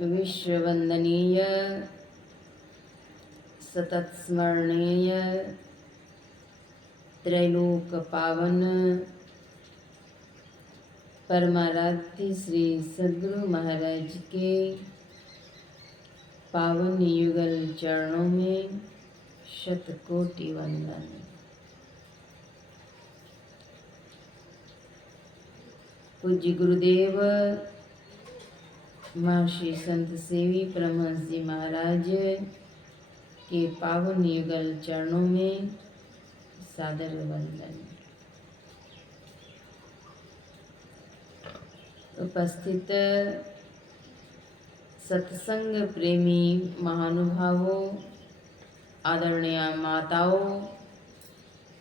विश्ववंदनीय सतत स्मरणीय त्रैलोक पावन परमाराध्य श्री सद्गुरु महाराज के पावन युगल चरणों में शतकोटि वंदन। पूज्य गुरुदेव महर्षि संत सेवी परमहंस जी महाराज के पावन युगल चरणों में सादर वंदन। उपस्थित सत्संग प्रेमी महानुभावों, आदरणीय माताओं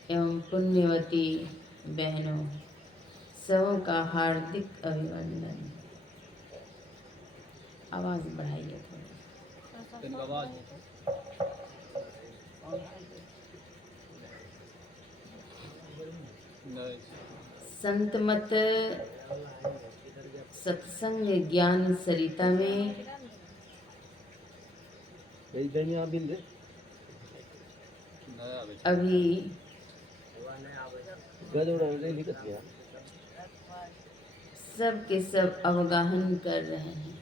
एवं पुण्यवती बहनों, सबों का हार्दिक अभिनंदन। आवाज बढ़ाइए थोड़ा। संत मत सत्संग ज्ञान सरिता में अभी सब के सब अवगाहन कर रहे हैं।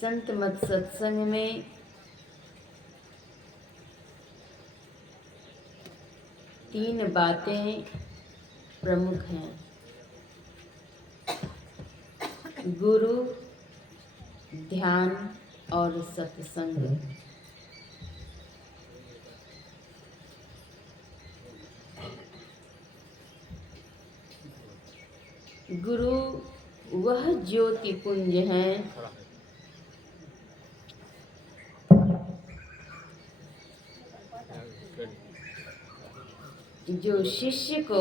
संत मत सत्संग में तीन बातें प्रमुख हैं: गुरु, ध्यान और सत्संग। गुरु वह ज्योति पुंज है जो शिष्य को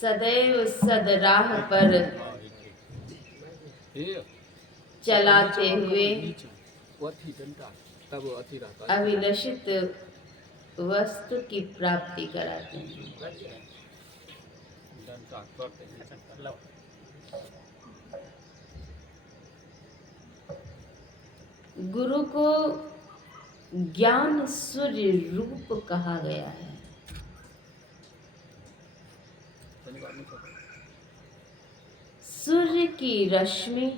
सदैव सदराह पर चलाते हुए अभिलषित वस्तु की प्राप्ति कराते हैं। गुरु को ज्ञान सूर्य रूप कहा गया है। सूर्य की रश्मि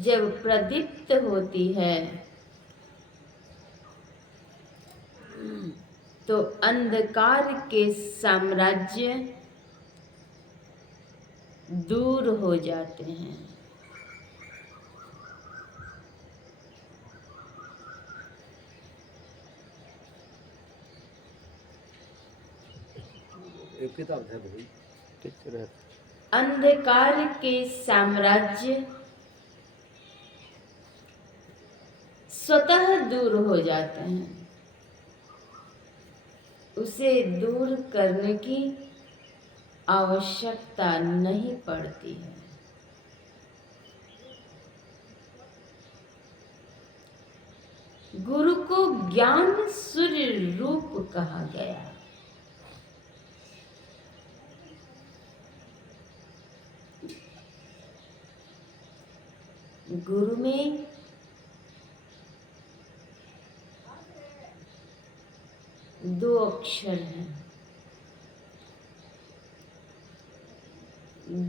जब प्रदीप्त होती है तो अंधकार के साम्राज्य दूर हो जाते हैं। अंधकार के साम्राज्य स्वतः दूर हो जाते हैं। उसे दूर करने की आवश्यकता नहीं पड़ती है। गुरु को ज्ञान सूर्य रूप कहा गया। गुरु में दो अक्षर हैं,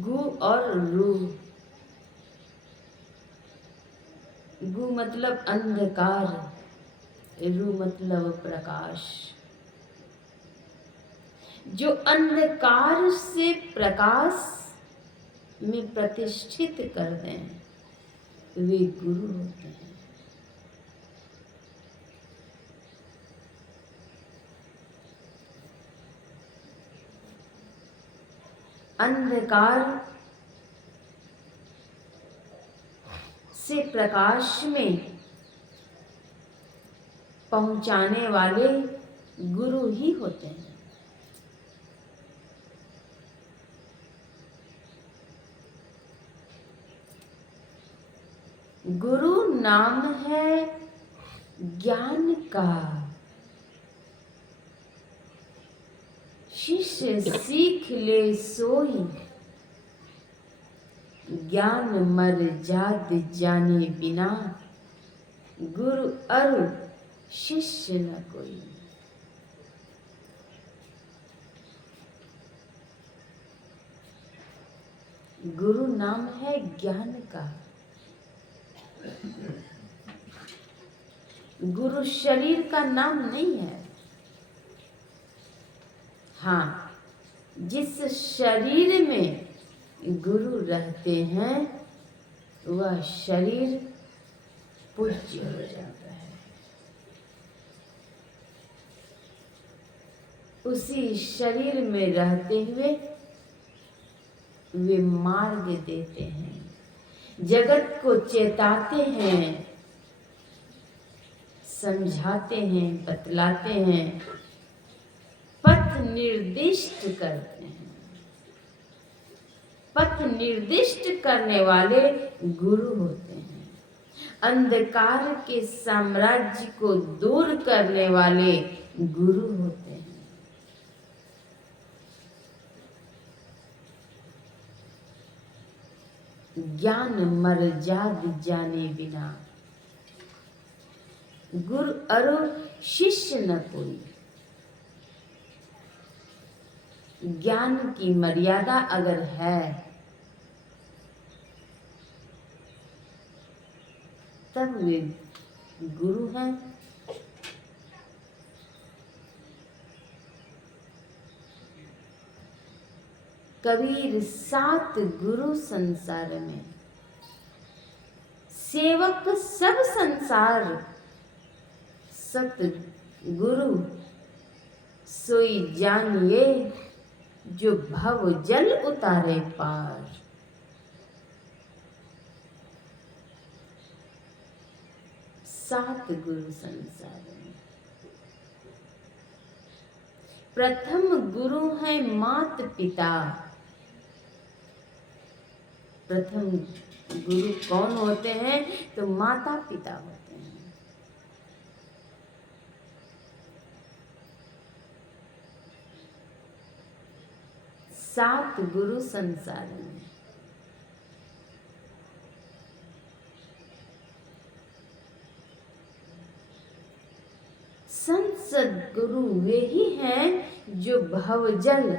गु और रू। गु मतलब अंधकार, रू मतलब प्रकाश। जो अंधकार से प्रकाश में प्रतिष्ठित कर दें वे गुरु होते हैं। अंधकार से प्रकाश में पहुंचाने वाले गुरु ही होते हैं। गुरु नाम है ज्ञान का शिष्य सीख ले सोई, ज्ञान मर जात जाने बिना, गुरु अरु शिष्य न कोई। गुरु नाम है ज्ञान का। गुरु शरीर का नाम नहीं है। हाँ, जिस शरीर में गुरु रहते हैं वह शरीर पूज्य हो जाता है। उसी शरीर में रहते हुए वे मार्ग देते हैं, जगत को चेताते हैं, समझाते हैं, बतलाते हैं, पथ निर्दिष्ट करते हैं। पथ निर्दिष्ट करने वाले गुरु होते हैं। अंधकार के साम्राज्य को दूर करने वाले गुरु होते हैं। ज्ञान मर जात जाने बिना, गुरु अरु शिष्य न कोई। ज्ञान की मर्यादा अगर है तब वे गुरु हैं। कबीर 7 गुरु संसार में, सेवक सब संसार, सत गुरु सोई जानिए, जो भव जल उतारे पार। सात गुरु संसार में। प्रथम गुरु है मात पिता। प्रथम गुरु कौन होते हैं? तो माता पिता होते हैं। सात गुरु संसार में। संत सद्गुरु वे ही हैं जो भवजल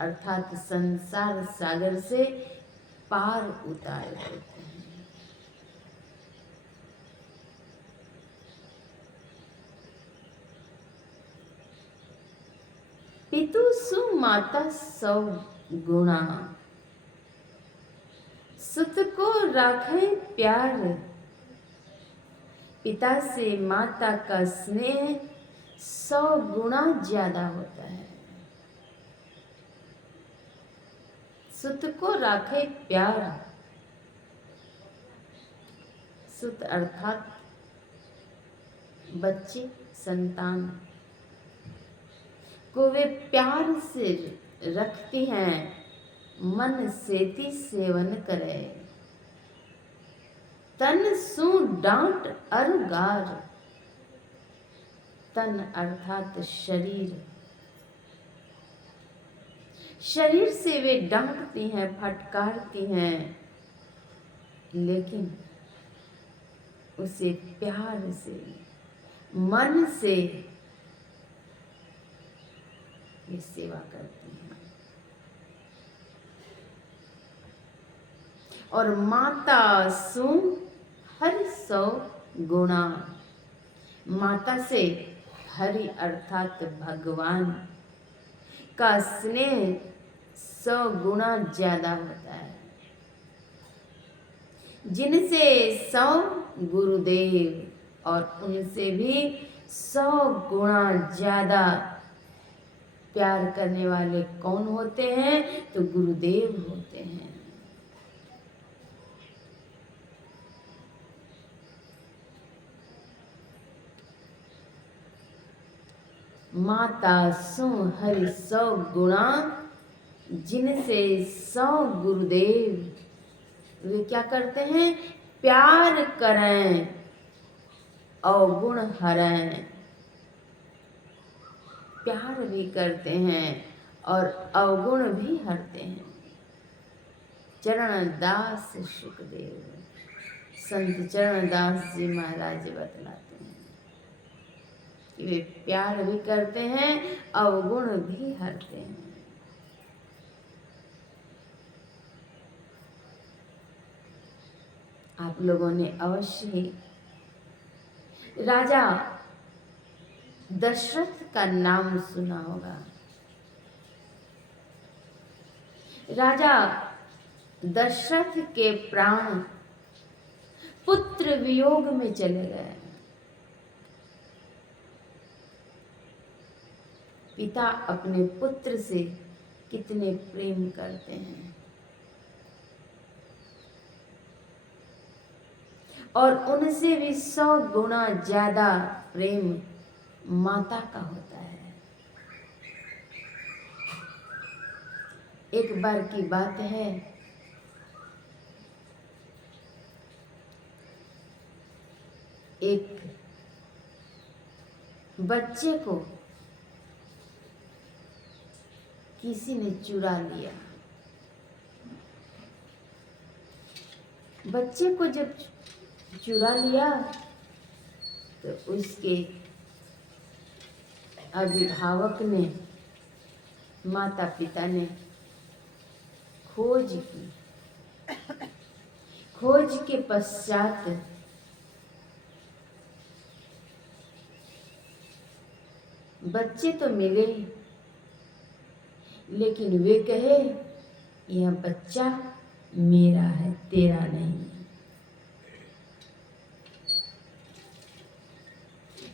अर्थात संसार सागर से पार उतार देते हैं। पितु सु माता 100 गुणा, सुत को राखे प्यार। पिता से माता का स्नेह 100 गुणा ज्यादा होता है। सुत को राखे प्यार। सुत अर्थात बच्चे, संतान को वे प्यार से रखती हैं, मन सेती सेवन करे। तन सु डांट अरगार। तन अर्थात शरीर। शरीर से वे डांटती हैं, फटकारती हैं, लेकिन उसे प्यार से, मन से ये सेवा करती हैं। और माता सु हरि 100 गुणा। माता से हरि अर्थात भगवान का स्नेह 100 गुणा ज्यादा होता है। जिनसे 100 गुरुदेव और उनसे भी 100 गुणा ज्यादा प्यार करने वाले कौन होते हैं? तो गुरुदेव होते हैं। माता सु हरि 100 गुणा, जिनसे 100 गुरुदेव वे क्या करते हैं? प्यार करें। अवगुण हरण, प्यार भी करते हैं और अवगुण भी हरते हैं। चरण दास सुखदेव, संत चरण दास जी महाराज बतलाते हैं कि वे प्यार भी करते हैं, अवगुण भी हरते हैं। आप लोगों ने अवश्य ही राजा दशरथ का नाम सुना होगा। राजा दशरथ के प्राण पुत्र वियोग में चले गए। पिता अपने पुत्र से कितने प्रेम करते हैं और उनसे भी 100 गुना ज्यादा प्रेम माता का होता है। एक बार की बात है, एक बच्चे को किसी ने चुरा लिया। बच्चे को जब चुरा लिया तो उसके अभिभावक ने, माता पिता ने खोज की। खोज के पश्चात बच्चे तो मिले, लेकिन वे कहे यह बच्चा मेरा है, तेरा नहीं है।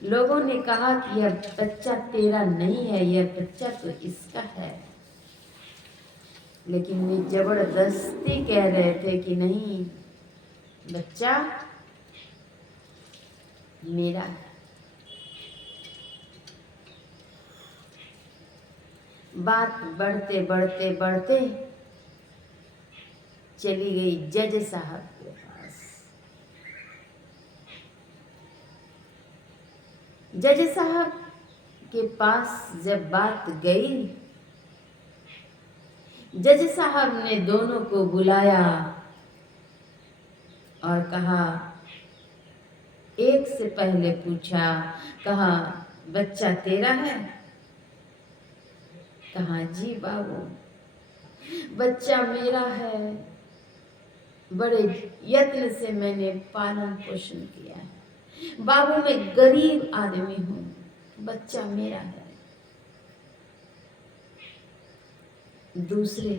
लोगों ने कहा कि यह बच्चा तेरा नहीं है, यह बच्चा तो इसका है, लेकिन वे जबरदस्ती कह रहे थे कि नहीं, बच्चा मेरा है। बात बढ़ते बढ़ते बढ़ते चली गई जज साहब के पास। जज साहब के पास जब बात गई, जज साहब ने दोनों को बुलाया और कहा, एक से पहले पूछा, कहा बच्चा तेरा है? कहा जी बाबू, बच्चा मेरा है, बड़े यत्न से मैंने पालन पोषण किया है बाबू, मैं गरीब आदमी हूँ, बच्चा मेरा है। दूसरे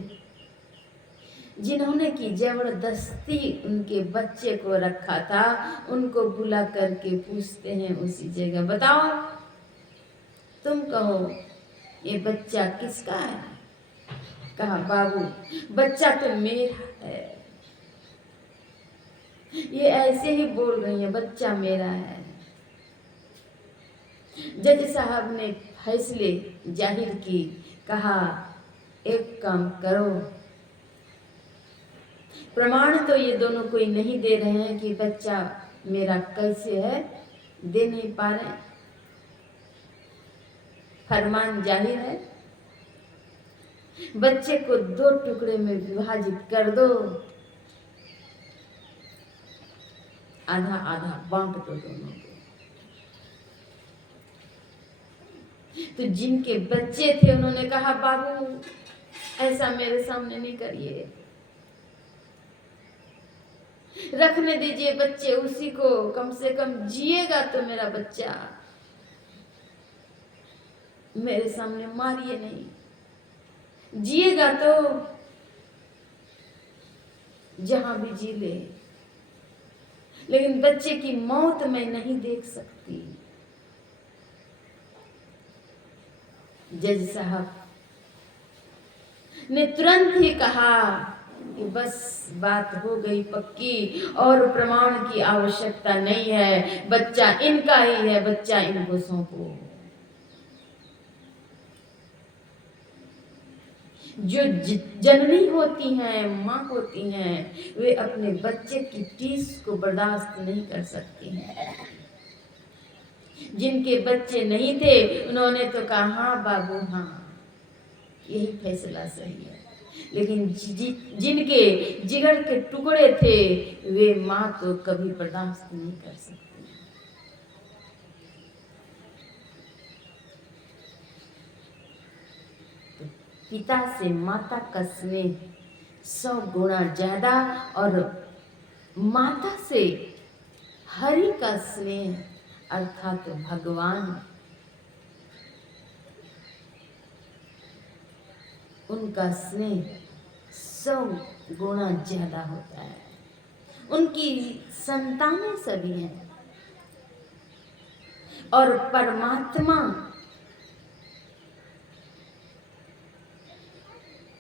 जिन्होंने की जबरदस्ती उनके बच्चे को रखा था, उनको बुला करके पूछते हैं उसी जगह, बताओ तुम कहो ये बच्चा किसका है? कहा बाबू, बच्चा तो मेरा है। ये ऐसे ही बोल रही है, बच्चा मेरा है। जज साहब ने फैसले जाहिर की, कहा एक काम करो, प्रमाण तो ये दोनों कोई नहीं दे रहे हैं कि बच्चा मेरा कैसे है, दे नहीं पा रहे, फरमान जाहिर है, बच्चे को 2 टुकड़े में विभाजित कर दो, आधा आधा बांट दो दोनों को। तो जिनके बच्चे थे उन्होंने कहा बाबू ऐसा मेरे सामने नहीं करिए, रखने दीजिए बच्चे उसी को, कम से कम जिएगा तो मेरा बच्चा, मेरे सामने मारिए नहीं, जिएगा तो जहां भी जी ले, लेकिन बच्चे की मौत मैं नहीं देख सकती। जज साहब ने तुरंत ही कहा कि बस बात हो गई पक्की और प्रमाण की आवश्यकता नहीं है, बच्चा इनका ही है, बच्चा इनको सौंपो। जो जननी होती हैं, माँ होती हैं, वे अपने बच्चे की टीस को बर्दाश्त नहीं कर सकती हैं। जिनके बच्चे नहीं थे उन्होंने तो कहा हाँ बाबू हाँ, यही फैसला सही है। लेकिन जिनके जिगर के टुकड़े थे वे माँ तो कभी बर्दाश्त नहीं कर सकती। तो पिता से माता का स्नेह 100 गुना ज्यादा और माता से हरि का स्नेह अर्थात भगवान, उनका स्नेह 100 गुना ज्यादा होता है। उनकी संतानें सभी हैं और परमात्मा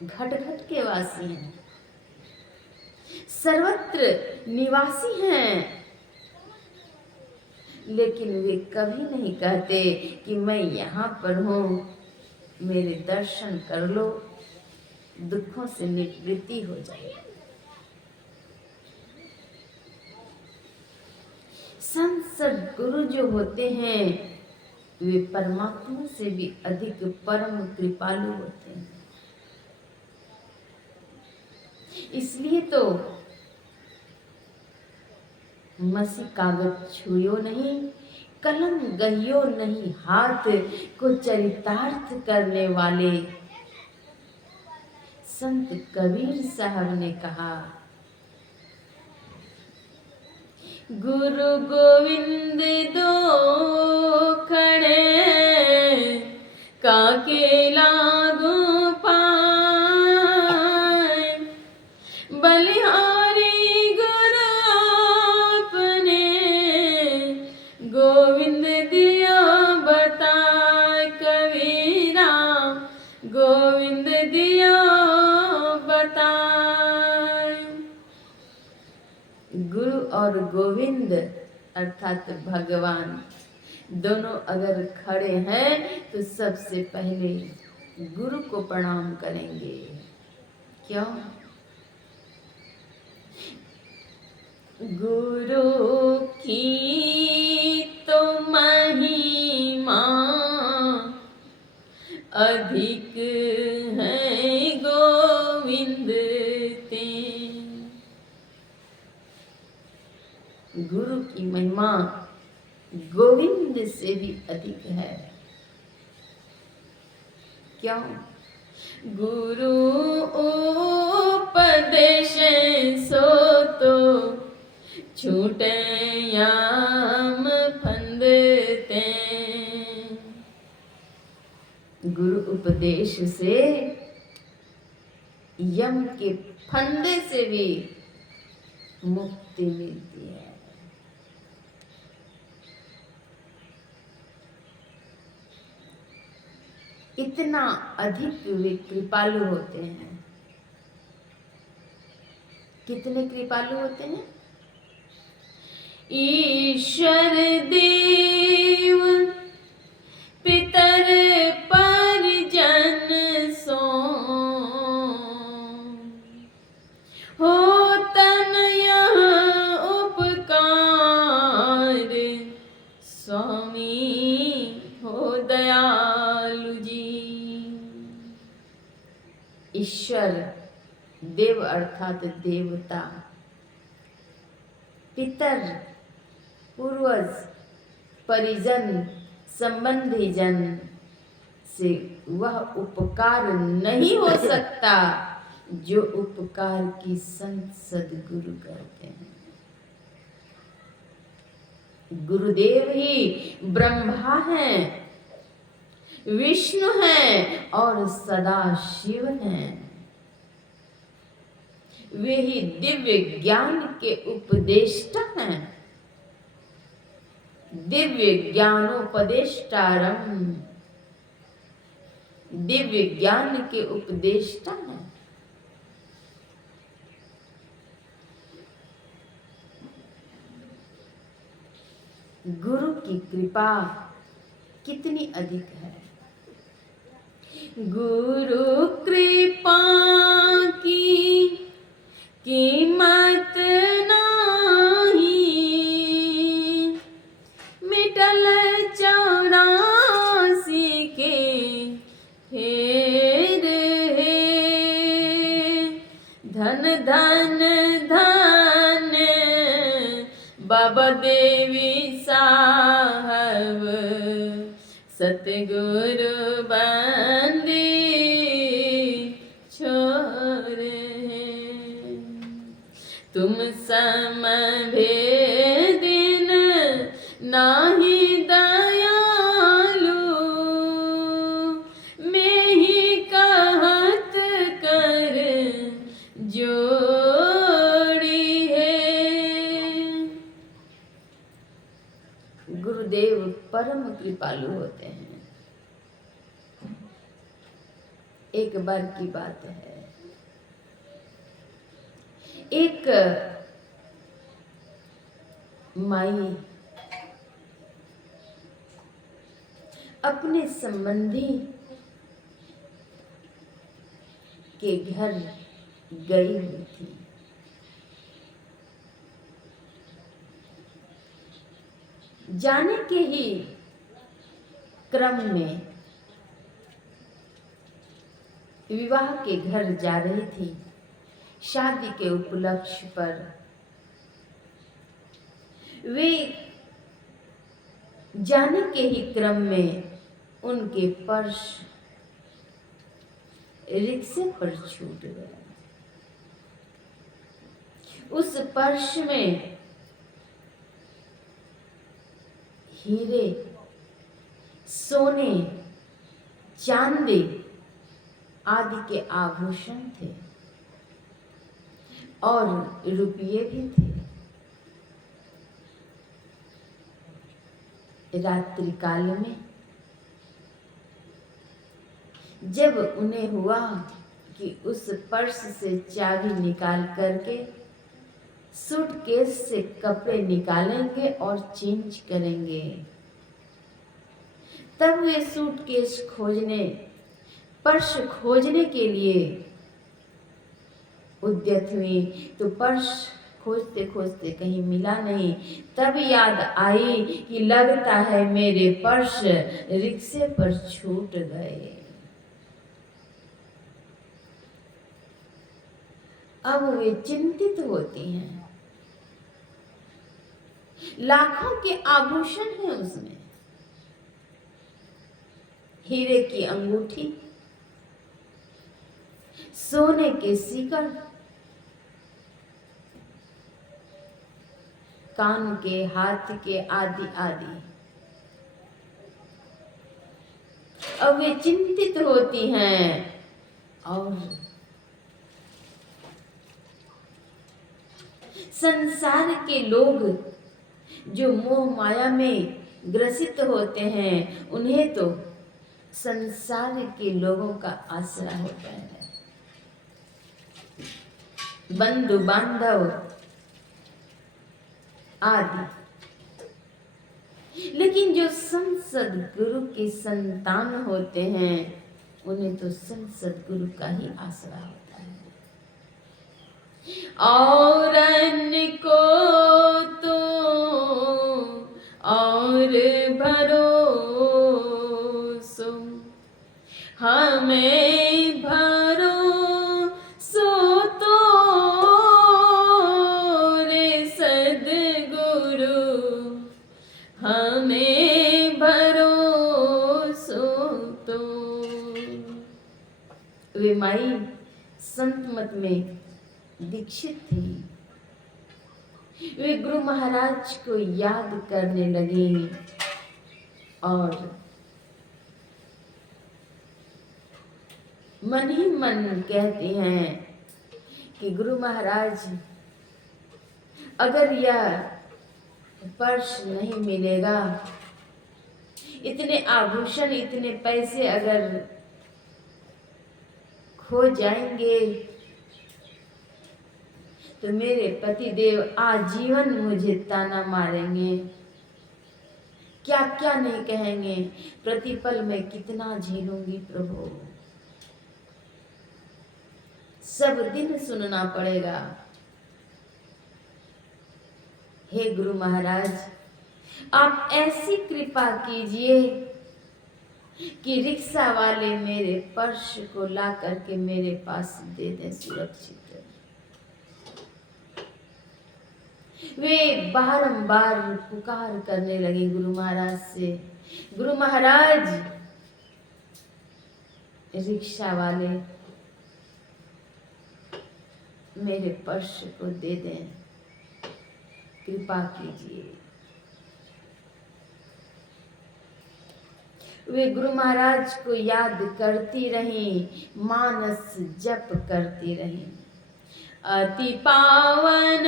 घट घट के वासी हैं, सर्वत्र निवासी हैं। लेकिन वे कभी नहीं कहते कि मैं यहाँ पर हूँ, मेरे दर्शन कर लो, दुखों से निवृत्ति हो जाए। संत सद्गुरु जो होते हैं वे परमात्मा से भी अधिक परम कृपालु होते हैं। इसलिए तो मसी कागज छुयो नहीं, कलम गहियो नहीं हाथ को चरितार्थ करने वाले संत कबीर साहब ने कहा, गुरु गोविंद दो खड़े काके लागू पाए, बलिहारी गुरु आपने गोविंद दिया बताए, कबीरा गोविंद दिया बताए। गुरु और गोविंद अर्थात भगवान दोनों अगर खड़े हैं तो सबसे पहले गुरु को प्रणाम करेंगे। क्यों? गुरु की तो महिमा अधिक है गोविंद ते। गुरु की महिमा गोविंद से भी अधिक है। क्यों? गुरु उपदेश सो तो छूटे याम फंदते। गुरु उपदेश से यम के फंदे से भी मुक्ति मिलती है। इतना अधिक वे कृपालु होते हैं। कितने कृपालु होते हैं? ईश्वर देव पितर परिजन सो हो तनया उपकार, स्वामी हो दयालु जी। ईश्वर देव अर्थात देवता, पितर पूर्वज, परिजन संबंधी जन से वह उपकार नहीं हो सकता जो उपकार की संत सद्गुरु करते हैं। गुरुदेव ही ब्रह्मा हैं, विष्णु हैं और सदा शिव हैं। वे ही दिव्य ज्ञान के उपदेष्टा हैं। दिव्य ज्ञानोपदेष्टारम, दिव्य ज्ञान के उपदेष्टा हैं। गुरु की कृपा कितनी अधिक है। गुरु कृपा की कीमत नाही, मिटल धन धन बाबा देवी साहब सतगुरु बंदी छोर हैं। तुम सम भेदिन नाही दयालु मैं ही कहत कर जोड़ी है। गुरुदेव परम कृपालु होते हैं। एक बार की बात है, एक माई अपने संबंधी के घर गई हुई थी। जाने के ही क्रम में विवाह के घर जा रही थी। शादी के उपलक्ष्य पर वे जाने के ही क्रम में उनके पर्स रिक्शे पर छूट गया। उस पर्स में हीरे, सोने, चांदी आदि के आभूषण थे और रुपये भी थे। रात्रि काल में जब उन्हें हुआ कि उस पर्स से चाबी निकाल करके सूटकेस से कपड़े निकालेंगे और चेंज करेंगे, तब वे सूटकेस खोजने, पर्स खोजने के लिए उद्यत हुई तो पर्स खोजते खोजते कहीं मिला नहीं। तब याद आई कि लगता है मेरे पर्स रिक्शे पर छूट गए। अब वे चिंतित होती हैं। लाखों के आभूषण हैं उसमें, हीरे की अंगूठी, सोने के सिकड़, कान के, हाथ के आदि आदि। अब वे चिंतित होती हैं और संसार के लोग जो मोह माया में ग्रसित होते हैं, उन्हें तो संसार के लोगों का आसरा होता है, बंधु बांधव आदि। लेकिन जो संसद गुरु के संतान होते हैं, उन्हें तो संसद गुरु का ही आसरा होता है। और अन्य को तो और भरोसो हमें भरोसो तो रे सद्गुरु हमें भरोसो तो। वे माई संत मत में दीक्षित थी। वे गुरु महाराज को याद करने लगी और मन ही मन कहती हैं कि गुरु महाराज, अगर यह पर्स नहीं मिलेगा, इतने आभूषण, इतने पैसे अगर खो जाएंगे तो मेरे पतिदेव आजीवन मुझे ताना मारेंगे, क्या क्या नहीं कहेंगे, प्रतिपल में कितना झेलूंगी प्रभु, सब दिन सुनना पड़ेगा। हे गुरु महाराज, आप ऐसी कृपा कीजिए कि रिक्शा वाले मेरे पर्स को ला करके मेरे पास दे दें सुरक्षित। वे बारंबार पुकार करने लगे गुरु महाराज से, गुरु महाराज रिक्शा वाले मेरे पर्स को दे दें, कृपा कीजिए। वे गुरु महाराज को याद करती रहीं, मानस जप करती रहीं। अति पावन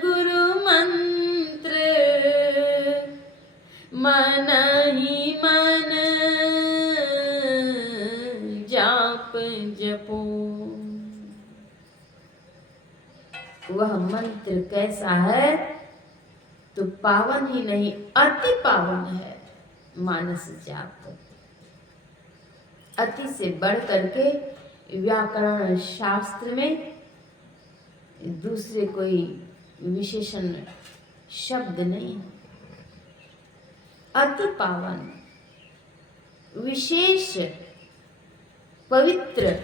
गुरु मंत्र मन ही मन जाप जपो। वह मंत्र कैसा है? तो पावन ही नहीं, अति पावन है। मानस जाप अति से बढ़ करके व्याकरण शास्त्र में दूसरे कोई विशेषण शब्द नहीं। अति पावन, विशेष, पवित्र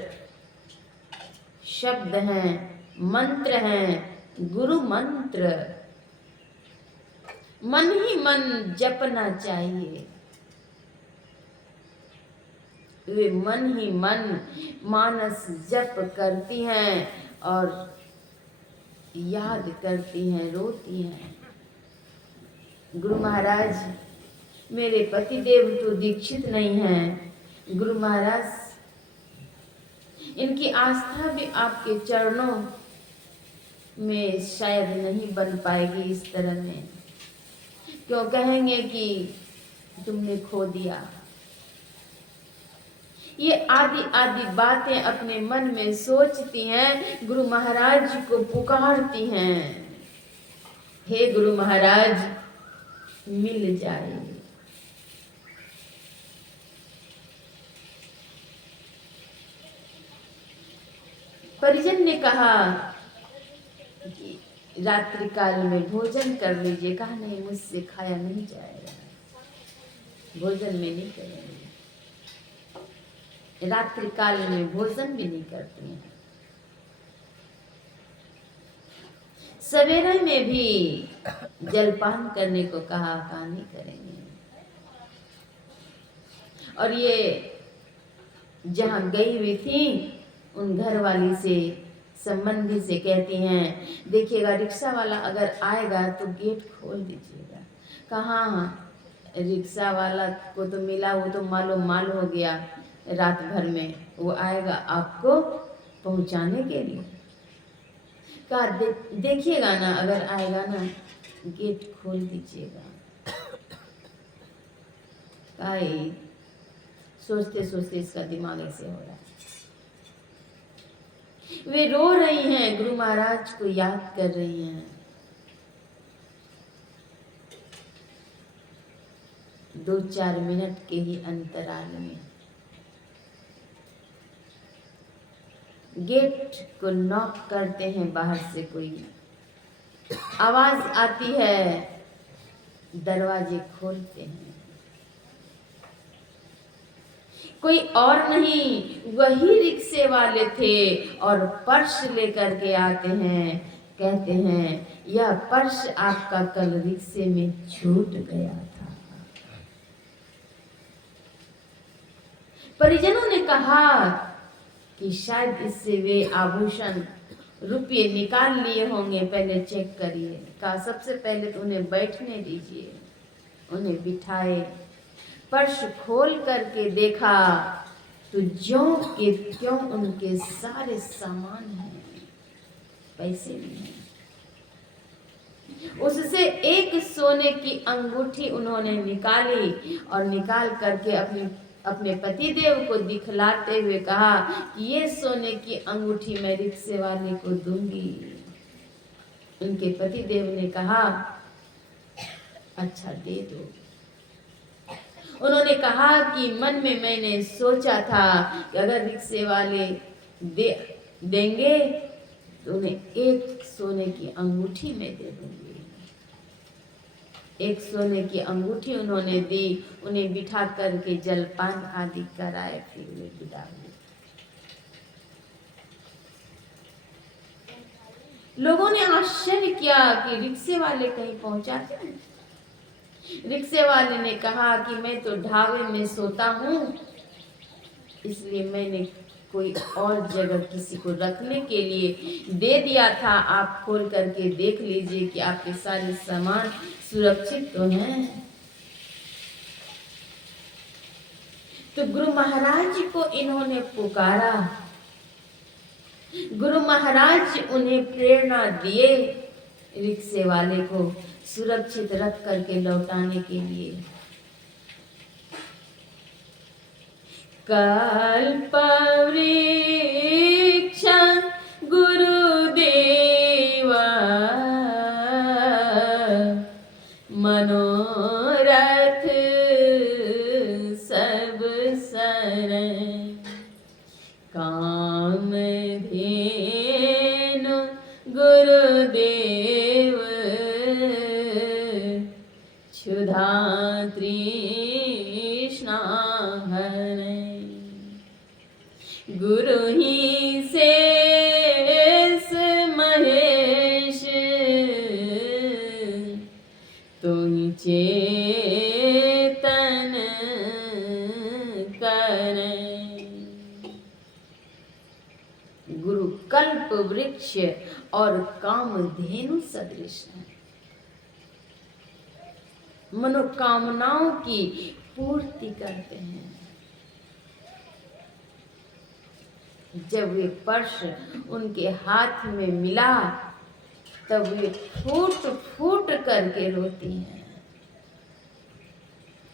शब्द हैं, मंत्र हैं, गुरु मंत्र। मन ही मन जपना चाहिए। वे मन ही मन मानस जप करती हैं और याद करती हैं, रोती हैं। गुरु महाराज मेरे पतिदेव तो दीक्षित नहीं हैं। गुरु महाराज इनकी आस्था भी आपके चरणों में शायद नहीं बन पाएगी इस तरह में। क्यों कहेंगे कि तुमने खो दिया। ये आदि आदि बातें अपने मन में सोचती हैं, गुरु महाराज को पुकारती हैं, हे गुरु महाराज मिल जाए। परिजन ने कहा कि रात्रि काल में भोजन कर लीजिए। कहा नहीं, मुझसे खाया नहीं जाएगा, भोजन में नहीं करेंगे। रात्रि काल में भोजन भी नहीं करती हैं। सवेरे में भी जलपान करने को कहा, नहीं करेंगे। और ये जहाँ गई हुई थी उन घर वाली से, संबंधी से कहती हैं, देखिएगा रिक्शा वाला अगर आएगा तो गेट खोल दीजिएगा। कहाँ रिक्शा वाला को तो मिला, वो तो माल हो गया रात भर में, वो आएगा आपको पहुंचाने के लिए। कहा देखिएगा ना, अगर आएगा ना गेट खोल दीजिएगा। कहा सोचते सोचते इसका दिमाग ऐसे हो रहा है। वे रो रही हैं, गुरु महाराज को याद कर रही हैं। 2-4 मिनट के ही अंतराल में गेट को नॉक करते हैं, बाहर से कोई आवाज आती है, दरवाजे खोलते हैं। कोई और नहीं, वही रिक्शे वाले थे और पर्स लेकर के आते हैं। कहते हैं, यह पर्स आपका कल रिक्शे में छूट गया था। परिजनों ने कहा कि शायद इससे वे आभूषण रुपये निकाल लिए होंगे, पहले चेक करिए। कहा सबसे पहले तो उन्हें बैठने दीजिए। उन्हें बिठाए, पर्स खोल करके देखा तो ज्यों के त्यों उनके सारे सामान हैं, पैसे भी हैं। उससे एक सोने की अंगूठी उन्होंने निकाली और निकाल करके अपने पतिदेव को दिखलाते हुए कहा कि ये सोने की अंगूठी मैं रिक्शे वाले को दूंगी। उनके पतिदेव ने कहा अच्छा दे दो। उन्होंने कहा कि मन में मैंने सोचा था कि अगर रिक्शे वाले देंगे तो उन्हें एक सोने की अंगूठी मैं दे दूंगी। एक सोने की अंगूठी उन्होंने दी, उन्हें बिठा करके जलपान आदि कराए, फिर वे विदा हुए। लोगों ने आश्चर्य किया कि रिक्शे वाले कहीं पहुंचाते हैं। रिक्शे वाले ने कहा कि मैं तो ढाबे में सोता हूँ, इसलिए मैंने कोई और जगह किसी को रखने के लिए दे दिया था। आप खोल करके देख लीजिए कि आपके सारे सामान सुरक्षित तो हैं। तो गुरु महाराज को इन्होंने पुकारा। गुरु महाराज उन्हें प्रेरणा दिए रिक्शे वाले को सुरक्षित रख करके लौटाने के लिए। कल्पवृक्ष गुरुदेवा मनोरथ सब सरन काम धेनु गुरुदेव क्षुधा तृष्णा हरै। गुरु ही शेष महेश तुम चेतन करें। गुरु कल्प वृक्ष और कामधेनु सदृश है। मनोकामनाओं की पूर्ति करते हैं। जब वे पर्स उनके हाथ में मिला तब वे फूट फूट करके रोती हैं।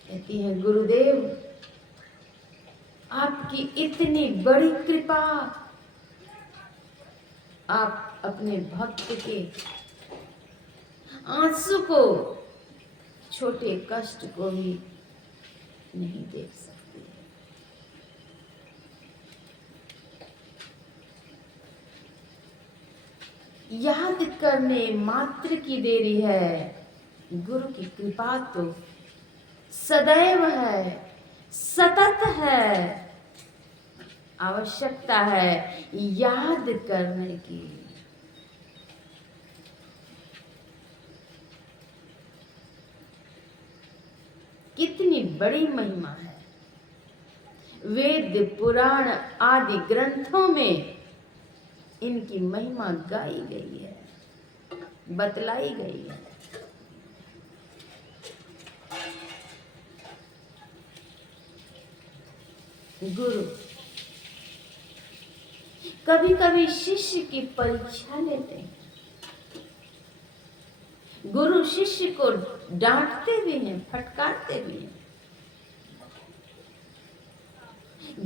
कहती हैं, गुरुदेव आपकी इतनी बड़ी कृपा, आप अपने भक्त के आंसू को, छोटे कष्ट को भी नहीं देख सकते। याद करने मात्र की देरी है। गुरु की कृपा तो सदैव है, सतत है। आवश्यकता है याद करने की। कितनी बड़ी महिमा है। वेद पुराण आदि ग्रंथों में इनकी महिमा गाई गई है, बतलाई गई है। गुरु कभी कभी शिष्य की परीक्षा लेते हैं। गुरु शिष्य को डांटते भी हैं, फटकारते भी हैं।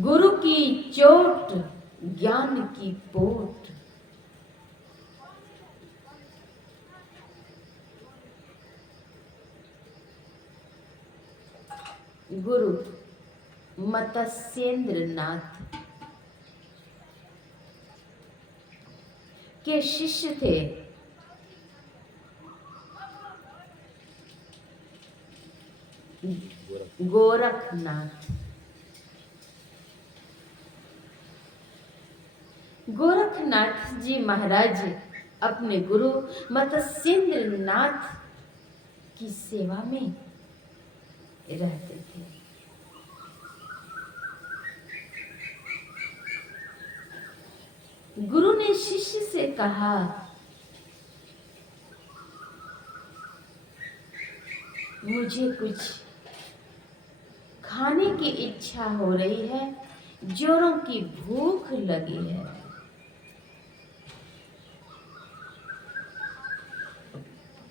गुरु की चोट ज्ञान की पोट। गुरु मत्स्येंद्र नाथ के शिष्य थे। गोरखनाथ। गोरखनाथ जी महाराज अपने गुरु मत्स्येंद्र नाथ की सेवा में रहते थे। गुरु ने शिष्य से कहा, मुझे कुछ खाने की इच्छा हो रही है, जोरों की भूख लगी है।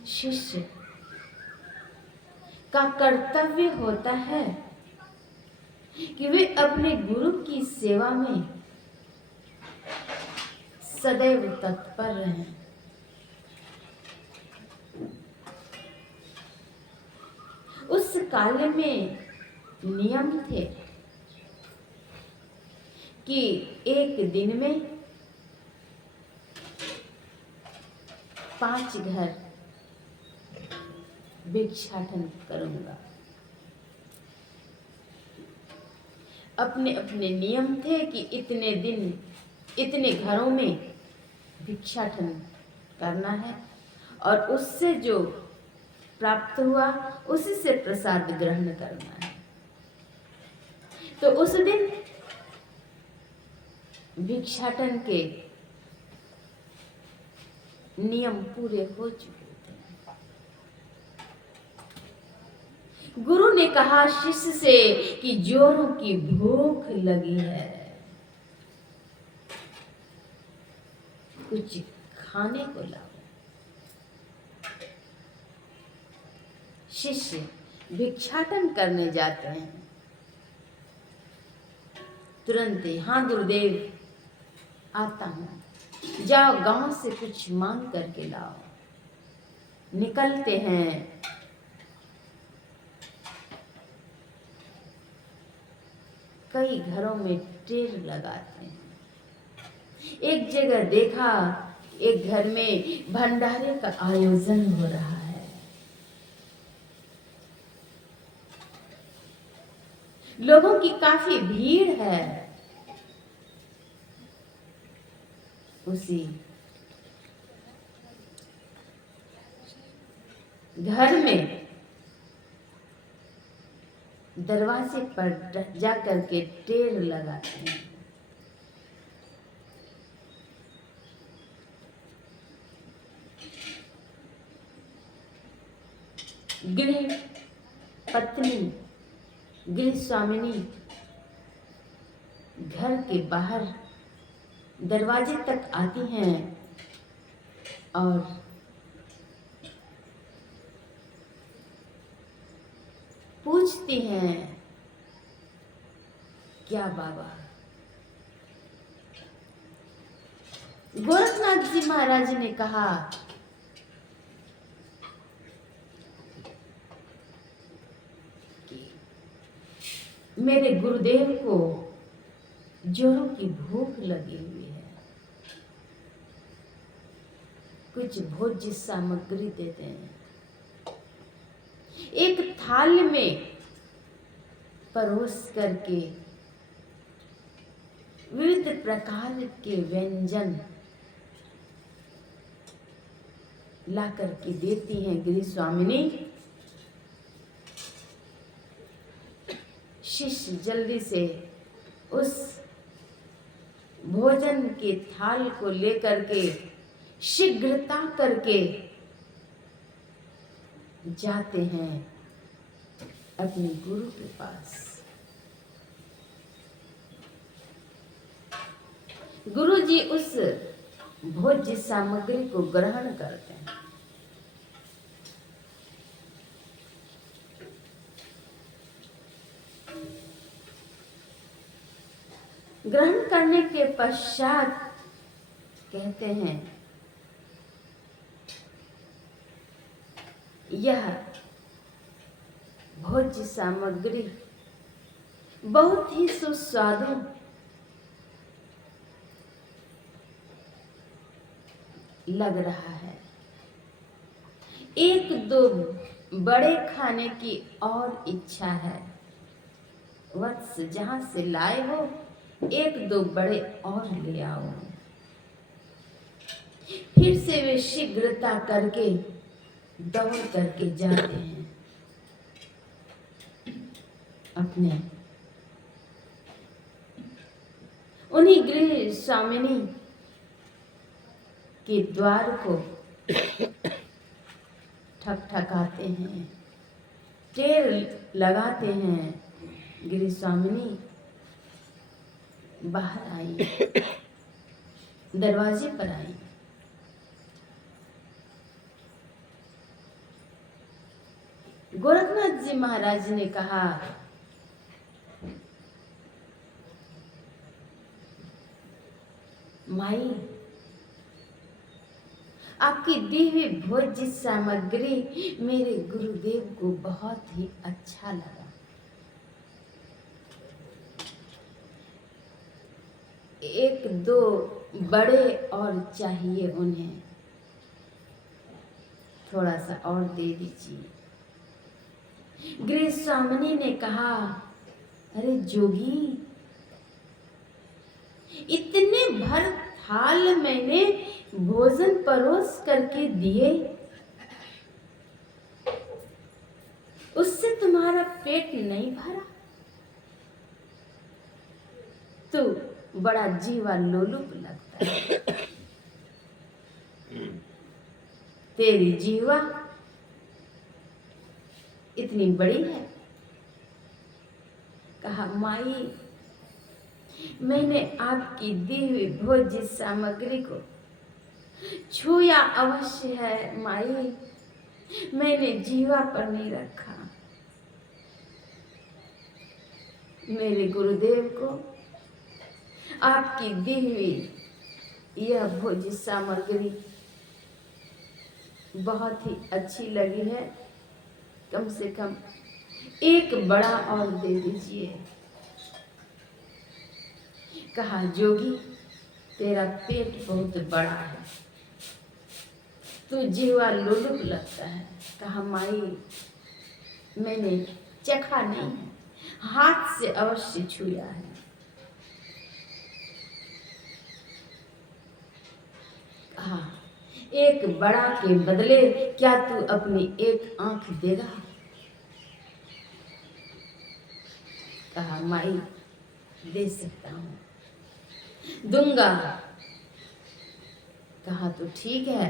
शिष्य का कर्तव्य होता है कि वे अपने गुरु की सेवा में सदैव तत्पर रहें। उस काल में नियम थे कि एक दिन में 5 घर भिक्षाटन करूंगा। अपने अपने नियम थे कि इतने दिन इतने घरों में भिक्षाटन करना है और उससे जो प्राप्त हुआ उसी से प्रसाद ग्रहण करना है। तो उस दिन भिक्षाटन के नियम पूरे हो चुके थे। गुरु ने कहा शिष्य से कि जोरों की भूख लगी है, कुछ खाने को लाओ। शिष्य भिक्षाटन करने जाते हैं, तुरंत ही हाँ गुरुदेव आता हूं, जाओ गांव से कुछ मांग करके लाओ। निकलते हैं, कई घरों में टेर लगाते हैं। एक जगह देखा, एक घर में भंडारे का आयोजन हो रहा है। लोगों की काफी भीड़ है। उसी घर में दरवाजे पर जाकर के टेर लगाते हैं। गृह पत्नी, गृह स्वामिनी घर के बाहर दरवाजे तक आती हैं और पूछती हैं, क्या बाबा? गोरखनाथ जी महाराज ने कहा, मेरे गुरुदेव को जोरों की भूख लगी हुई है, कुछ भोज्य सामग्री देते हैं। एक थाल में परोस करके विविध प्रकार के व्यंजन ला करके देती हैं गृह स्वामिनी। शिष्य जल्दी से उस भोजन के थाल को लेकर के शीघ्रता करके जाते हैं अपने गुरु के पास। गुरु जी उस भोज्य सामग्री को ग्रहण करते हैं। ग्रहण करने के पश्चात कहते हैं, यह भोज्य सामग्री बहुत ही सुस्वादु लग रहा है। एक दो बड़े खाने की और इच्छा है। वत्स, जहां से लाए हो एक दो बड़े और ले आओ। फिर से वे शीघ्रता करके दौड़ करके जाते हैं अपने उन्हीं गृह स्वामिनी के द्वार को ठकठकाते हैं, टेर लगाते हैं। गृह स्वामिनी बाहर आई, दरवाजे पर आई। गोरखनाथ जी महाराज ने कहा, माई, आपकी दी हुई भोज्य सामग्री मेरे गुरुदेव को बहुत ही अच्छा लगा। एक दो बड़े और चाहिए उन्हें, थोड़ा सा और दे दीजिए। गृह स्वामिनी ने कहा, अरे जोगी, इतने भर थाल मैंने भोजन परोस करके दिए, उससे तुम्हारा पेट नहीं भरा? तू बड़ा जीवा लोलुप लगता है। तेरी जीवा इतनी बड़ी है। कहा माई, मैंने आपकी दी हुई भोज्य सामग्री को छुआ अवश्य है माई, मैंने जीवा पर नहीं रखा। मेरे गुरुदेव को आपकी दी हुई यह भोज्य सामग्री बहुत ही अच्छी लगी है, कम से कम एक बड़ा और दे दीजिए। कहा जोगी, तेरा पेट बहुत बड़ा है, तू जीवा लोलुप लगता है। कहा माई, मैंने चखा नहीं है, हाथ से अवश्य छुआ है। कहा एक बड़ा के बदले क्या तू अपनी एक आंख देगा? कहा माई, दे सकता हूं, दूंगा। कहा तो ठीक है,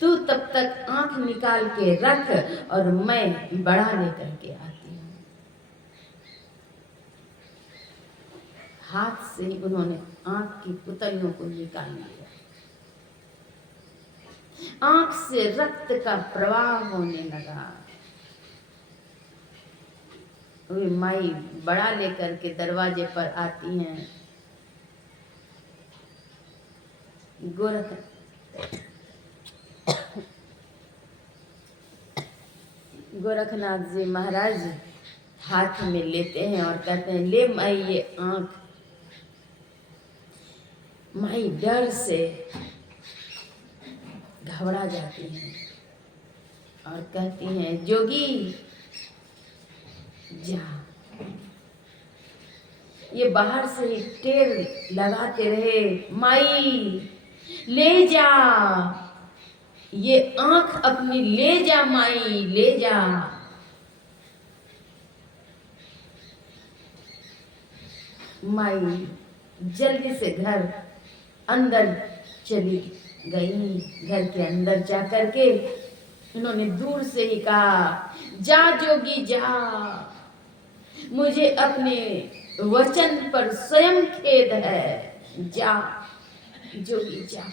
तू तब तक आंख निकाल के रख और मैं बड़ा लेकर के आती हूँ। हाथ से ही उन्होंने आंख की पुतलियों को निकाल लिया। आंख से रक्त का प्रवाह होने लगा। वे माई बड़ा लेकर के दरवाजे पर आती हैं। गोरखनाथ जी महाराज हाथ में लेते हैं और कहते हैं, ले माई ये आंख। माई डर से घबरा जाती हैं और कहती हैं, जोगी जा। ये बाहर से ही टेर लगाते रहे, माई ले जा, ये आंख अपनी ले जा माई, ले जा। माई जल्दी से घर अंदर चली गई। घर के अंदर जा करके उन्होंने दूर से ही कहा, जा जोगी जा, मुझे अपने वचन पर स्वयं खेद है, जा जोगी जा।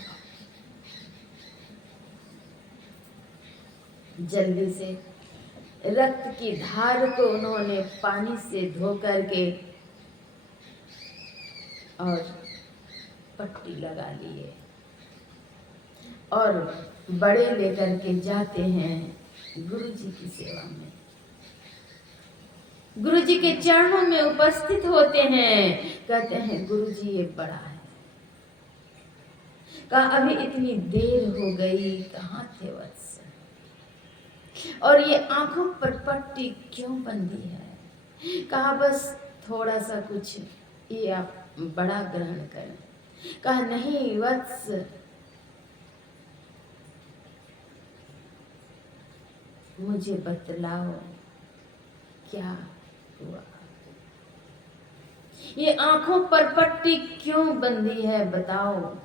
जल्दी से रक्त की धार को उन्होंने पानी से धो करके और पट्टी लगा लिए और बड़े लेकर के जाते हैं गुरु जी की सेवा में। गुरु जी के चरणों में उपस्थित होते हैं। कहते हैं, गुरु जी ये बड़ा है। कहा अभी इतनी देर हो गई, कहाँ थे वत्स? और ये आंखों पर पट्टी क्यों बंधी है? कहा बस थोड़ा सा कुछ, ये आप बड़ा ग्रहण करें। कहा नहीं वत्स, मुझे बतलाओ क्या हुआ? ये आंखों पर पट्टी क्यों बंधी है, बताओ।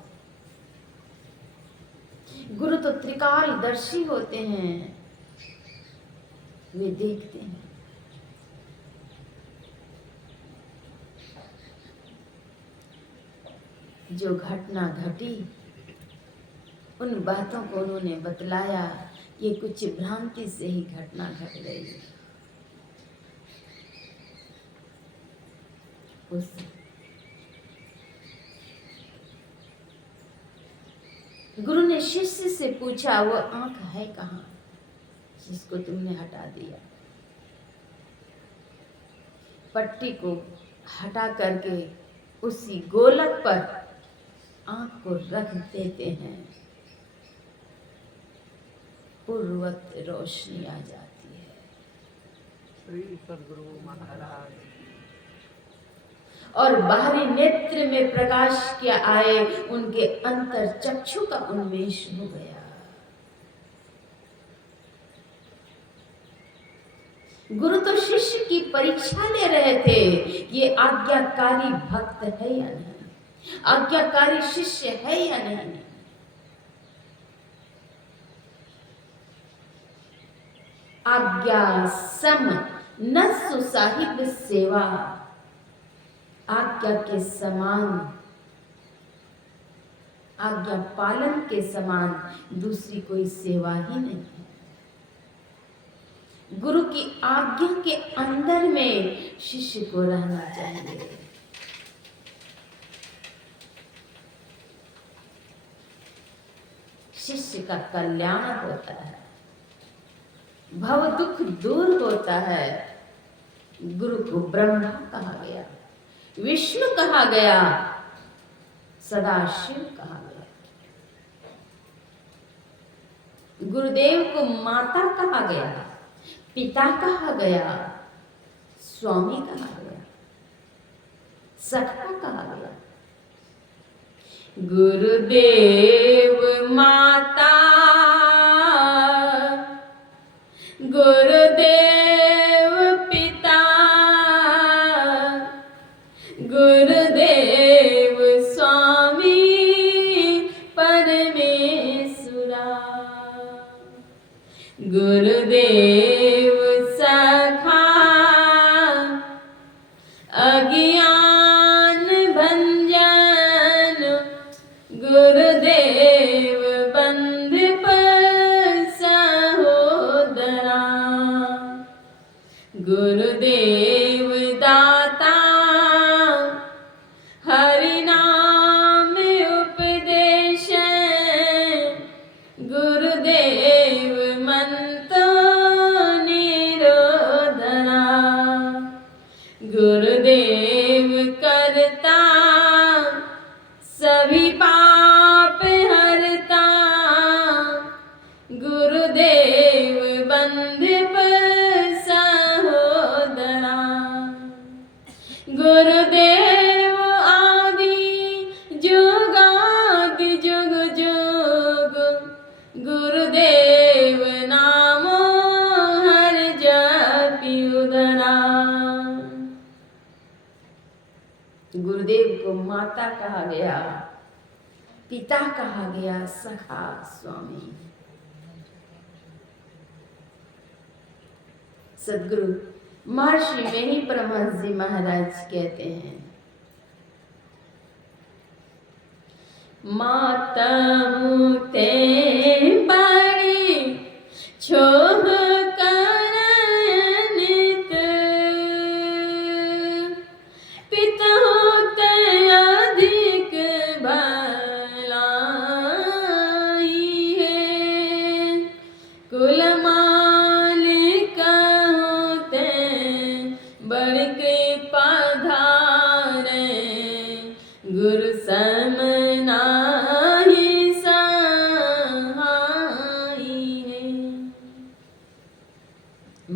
गुरु तो त्रिकालदर्शी होते हैं, वे देखते हैं। जो घटना घटी उन बातों को उन्होंने बतलाया। ये कुछ भ्रांति से ही घटना घट गई। उस गुरु ने शिष्य से पूछा, वो आंख है कहाँ जिसको तुमने हटा दिया? पट्टी को हटा करके उसी गोलक पर आंख को रख देते हैं। पूर्ववत रोशनी आ जाती है। श्री सद्गुरु महाराज। और बाहरी नेत्र में प्रकाश क्या आए, उनके अंतर चक्षु का उन्मेष हो गया। गुरु तो शिष्य की परीक्षा ले रहे थे, ये आज्ञाकारी भक्त है या नहीं, आज्ञाकारी शिष्य है या नहीं। आज्ञा सम न सुसाहिब सेवा, आज्ञा के समान, आज्ञा पालन के समान दूसरी कोई सेवा ही नहीं है। गुरु की आज्ञा के अंदर में शिष्य को रहना चाहिए। शिष्य का कल्याण होता है, भव दुख दूर होता है। गुरु को ब्रह्मा कहा गया, विष्णु कहा गया, सदाशिव कहा गया। गुरुदेव को माता कहा गया, पिता कहा गया, स्वामी कहा गया, सखा कहा गया। गुरुदेव माता, गुरुदेव पिता, गुरुदेव स्वामी परमेश्वरा, गुरुदेव सखा अज्ञान भंजन, गुरुदेव बंध पर सहोदरा, गुरुदेव दाता हरि नाम उपदेश, गुरुदेव मंतो निरोधना, गुरुदेव करता सभी पाप हरता, गुरुदेव बंध पर सहोदरा, गुरुदेव आदि जुगादि जुग जुग, गुरुदेव नामो हर जपि उदरा। गुरुदेव को माता कहा गया, पिता कहा गया, सखा स्वामी। सदगुरु महर्षि मेरी परमहंस जी महाराज कहते हैं, माता मुते बड़ी छोह करनित, पिता होते अधिक भलाई है, कुल मालिक होते बड़ कृपा धारे, गुरु सम नाही सहाई है।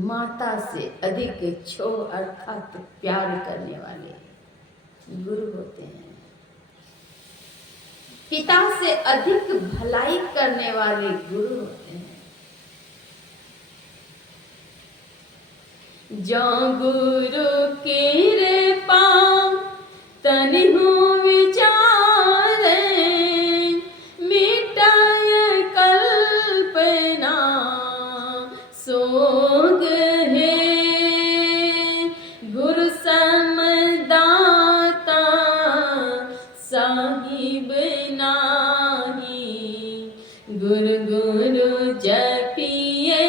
माता से अधिक छोह अर्थात प्यार करने वाले गुरु होते हैं, पिता से अधिक भलाई करने वाले गुरु होते हैं। जो गुरु कृपा तनिहु विचारे, मिटाय कल्पना सोग है, गुरु समदाता साहिब नाही, गुरु गुरु जपिए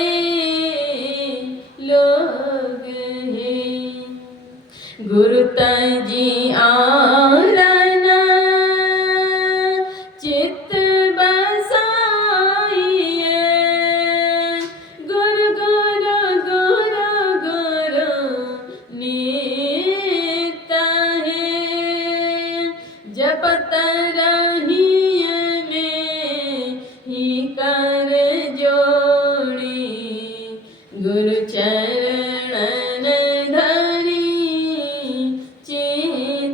लोग हैं, गुरु तजी आरन चित्त बसाइए, गुरु गुरु गुरु गुरु नित है, जपत रहिए में ही कर जोड़ी, गुरु चरणन धरी चित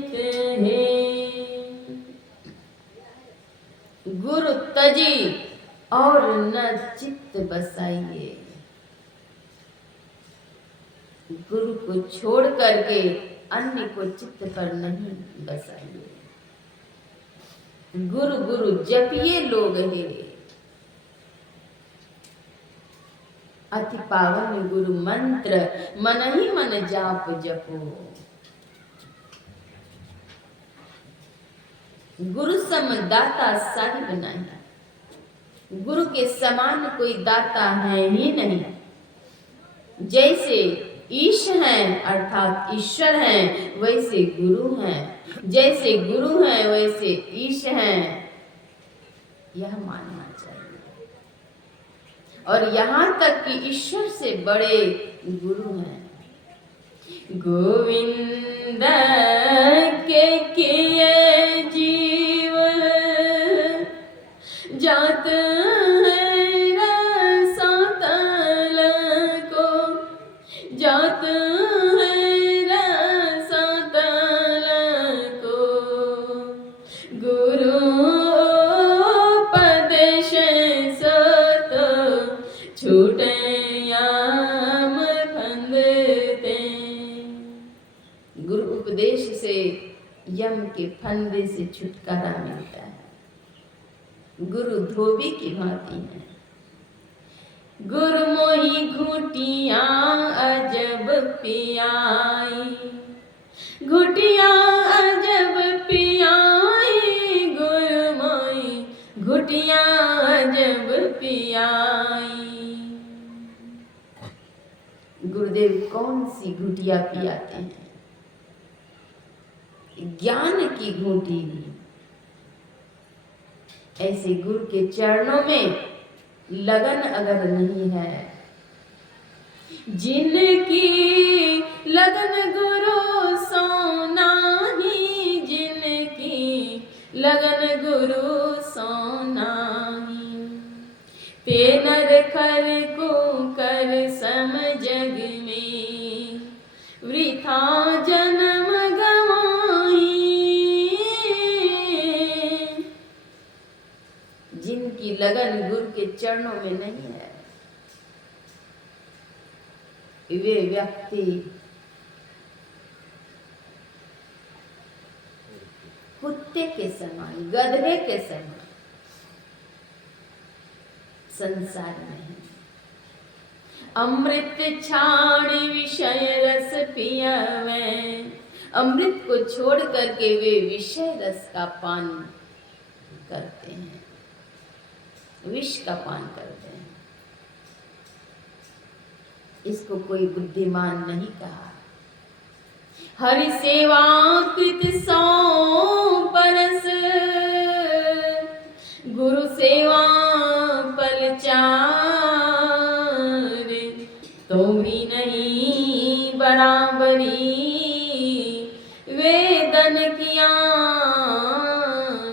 गुरु को छोड़ करके अन्य को चित्त पर नहीं बसाइए। गुरु गुरु जपिए लोग है, अति पावन गुरु मंत्र मन ही मन जाप जपो। गुरु सम दाता साहिब नहीं, गुरु के समान कोई दाता है ही नहीं। जैसे ईश हैं अर्थात ईश्वर हैं, वैसे गुरु हैं। जैसे गुरु हैं वैसे ईश हैं, यह मानना चाहिए। और यहाँ तक कि ईश्वर से बड़े गुरु हैं। गोविंद के किए जीव जात जात है रसातल को, गुरु उपदेश सत छूटे याम फंदते। गुरु उपदेश से यम के फंदे से छुटकारा मिलता है। गुरु धोबी की भांति है। गुरु मोहि घुटिया अजब पियाई, घुटिया अजब पियाई, गुरु मोहि घुटिया अजब पियाई। गुरुदेव कौन सी घुटिया पियाते हैं? ज्ञान की घूंटी। ऐसे गुरु के चरणों में लगन अगर नहीं है, जिनकी लगन गुरु सोना ही, जिनकी लगन गुरु सोना ही, ते नर खर को कर सम जग में वृथा जन्म गवाई। जिनकी लगन गुरु के चरणों में नहीं है, वे व्यक्ति कुत्ते के समान, गधे के समान संसार में है। अमृत छाड़ विषय रस पियावे, अमृत को छोड़ करके वे विषय रस का पान करते हैं, विष का पान करते हैं। इसको कोई बुद्धिमान नहीं कहा। हरि सेवा कृत सौ परस, गुरु सेवा पल चार, तो भी नहीं बराबरी, वेदन किया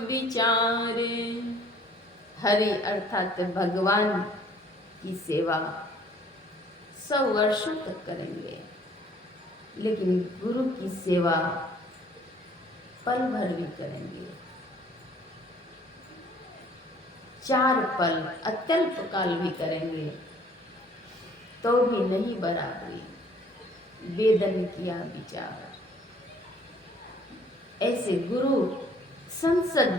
विचार। हरि अर्थात भगवान की सेवा 100 वर्षों तक करेंगे, लेकिन गुरु की सेवा पल भर भी करेंगे। 4 पल अत्यल्प काल भी करेंगे, तो भी नहीं बराबरी, वेदन किया विचार। ऐसे गुरु संसद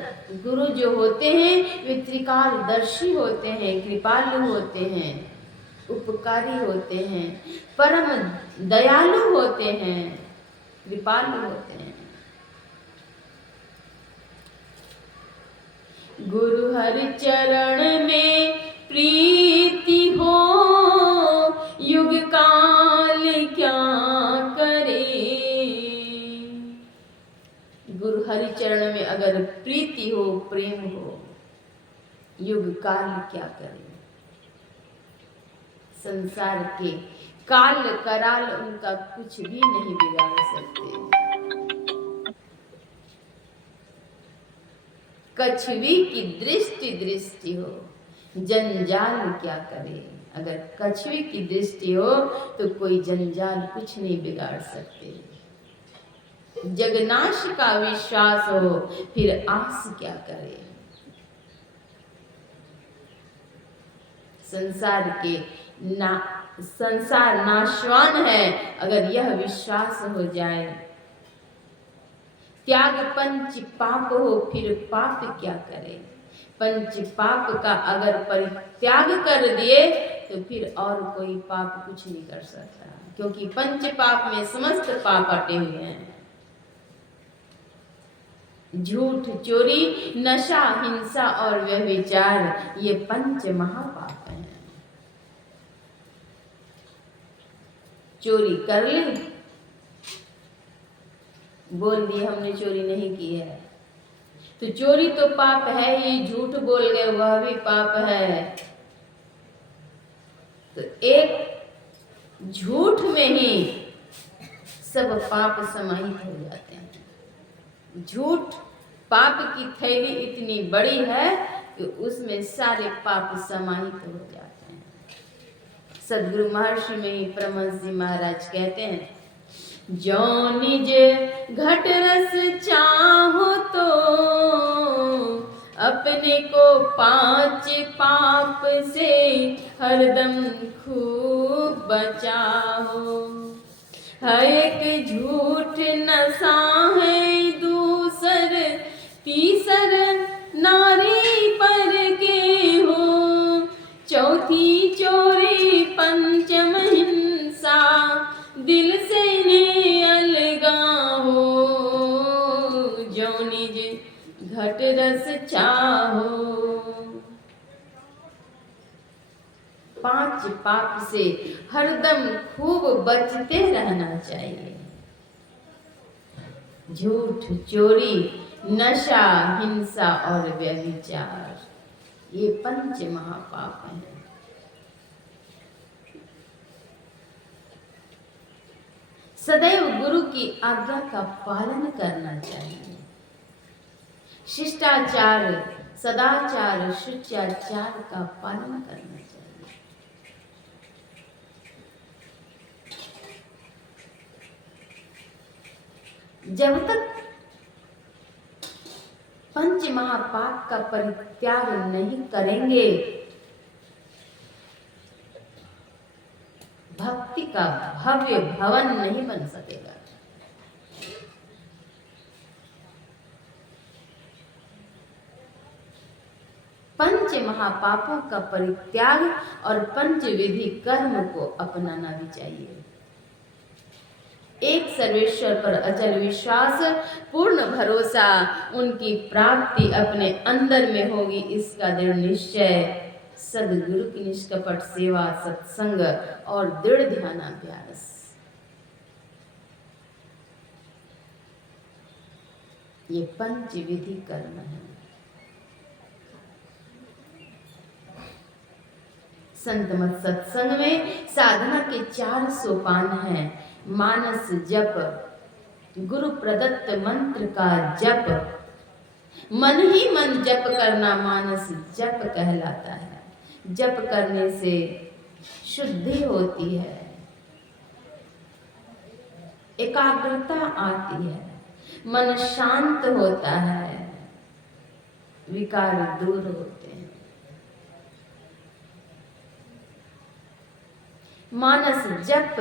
गुरु जो होते हैं वे त्रिकालदर्शी होते हैं, कृपालु होते हैं, उपकारी होते हैं, परम दयालु होते हैं, कृपालु होते हैं। गुरु हरि चरण में प्रीति हो, युग काल क्या करे। गुरु हरि चरण में अगर प्रीति हो, प्रेम हो, युग काल क्या करे। संसार के काल कराल उनका कुछ भी नहीं बिगाड़ सकते। कछुवी की दृष्टि हो, जंजाल क्या करे। अगर कछुवी की दृष्टि हो तो कोई जंजाल कुछ नहीं बिगाड़ सकते। जगनाश का विश्वास हो फिर आस क्या करे। संसार के संसार नाशवान है, अगर यह विश्वास हो जाए। त्याग पंच पाप हो, फिर पाप क्या करे। पंच पाप का अगर परित्याग कर दिए तो फिर और कोई पाप कुछ नहीं कर सकता, क्योंकि पंच पाप में समस्त पाप अटे हुए हैं। झूठ, चोरी, नशा, हिंसा और व्यभिचार, ये पंच महापाप हैं। चोरी कर ली, बोल दिए हमने चोरी नहीं की है, तो चोरी तो पाप है ही। झूठ बोल गए वह भी पाप है। तो एक झूठ में ही सब पाप समाहित हो जाते हैं। झूठ पाप की थैली इतनी बड़ी है कि उसमें सारे पाप समाहित हो जाते हैं। सदगुरु महर्षि में परमहंस जी महाराज कहते हैं, जो निज घट रस चाहो तो अपने को पांच पाप से हरदम खूब बचाओ। हर एक झूठ नशा है, दूसर तीसर नारी पर के हो, चौथी चोरी, पंचम हिंसा, दिल से ने अलगाओ। जो निज घट रस चाहो। पांच पाप से हरदम खूब बचते रहना चाहिए। झूठ, चोरी, नशा, हिंसा और व्यभिचार, ये पंच महापाप हैं। सदैव गुरु की आज्ञा का पालन करना चाहिए। शिष्टाचार, सदाचार, शिष्टाचार का पालन करना चाहिए। जब तक पंच महापाप का परित्याग नहीं करेंगे, भक्ति का भव्य भवन नहीं बन सकेगा। पंच महापापों का परित्याग और पंच विधि कर्म को अपनाना भी चाहिए। एक सर्वेश्वर पर अचल विश्वास, पूर्ण भरोसा, उनकी प्राप्ति अपने अंदर में होगी, इसका दृढ़ निश्चय। सदगुरु की निष्कपट सेवा, सत्संग और दृढ़ ध्यानाभ्यास, ये पंच विधि कर्म है। संत मत सत्संग में साधना के 4 सोपान हैं। मानस जप, गुरु प्रदत्त मंत्र का जप, मन ही मन जप करना मानस जप कहलाता है। जप करने से शुद्धि होती है, एकाग्रता आती है, मन शांत होता है, विकार दूर होते हैं। मानस जप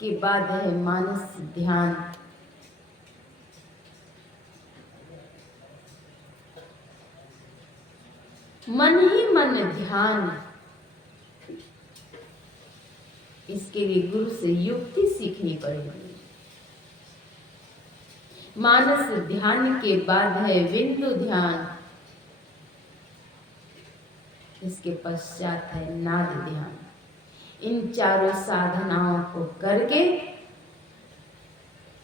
के बाद है मानस ध्यान। मन ही मन ध्यान, इसके लिए गुरु से युक्ति सीखनी पड़ेगी। मानस ध्यान के बाद है बिंदु ध्यान, इसके पश्चात है नाद ध्यान। इन चारों साधनाओं को करके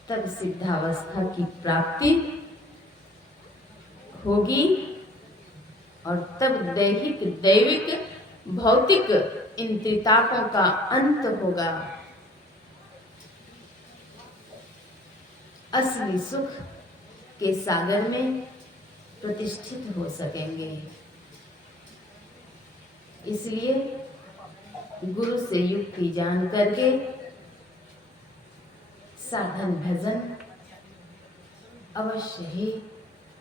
तब सिद्धावस्था की प्राप्ति होगी और तब दैहिक, दैविक, भौतिक इन त्रितापों का अंत होगा। असली सुख के सागर में प्रतिष्ठित हो सकेंगे। इसलिए गुरु से युक्ति जान करके साधन भजन अवश्य ही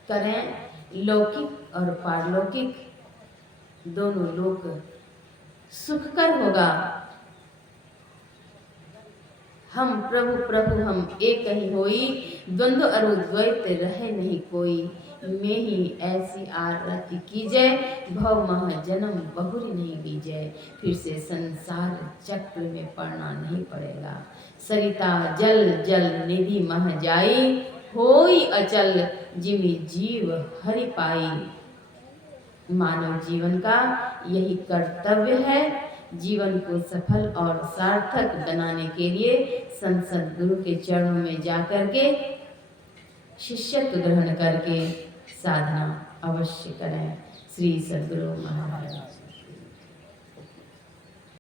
करें। लौकिक और पारलौकिक दोनों लोक सुखकर होगा। हम प्रभु प्रभु हम एक ही होई, द्वंद्व अरु द्वैत रहे नहीं कोई। मैं ही ऐसी आरती कीजय, भव मह जन्म बहुरी नहीं बीजय। फिर से संसार चक्र में पड़ना नहीं पड़ेगा। सरिता जल जल निधि मह जाई, होई अचल जिमि जीव हरि पाई। मानव जीवन का यही कर्तव्य है। जीवन को सफल और सार्थक बनाने के लिए संत सद्गुरु के चरणों में जाकर के शिष्यत्व ग्रहण करके साधना अवश्य करें। श्री सद्गुरु महाराज।